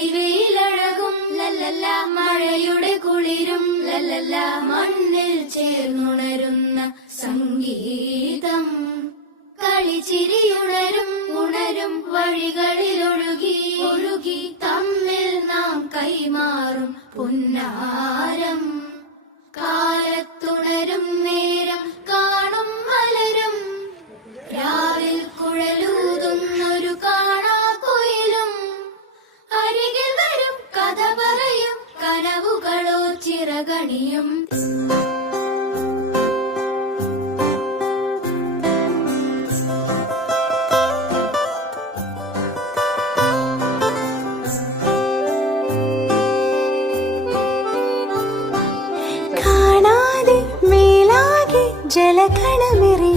പൊടിവെയിലഴകും ലല്ലല്ല, മഴയുടെ കുളിരും ലല്ലല്ല, മണ്ണിൽ ചേർന്നുണരുന്ന സംഗീതം. കളിച്ചിരിയുണരും ഉണരും വഴികളിലൊഴുകി ഒഴുകി തമ്മിൽ നാം കൈമാറും പുന്നാരം. കാലത്തുണരും നേരം കാണും മലരും, രാവിൽ കുഴലൂതുന്നൊരു കാണാക്കുയിലും. അരികിൽ വരും കഥ പറയും കനവുകളോ ചിറകണിയും. ജലകണമിറി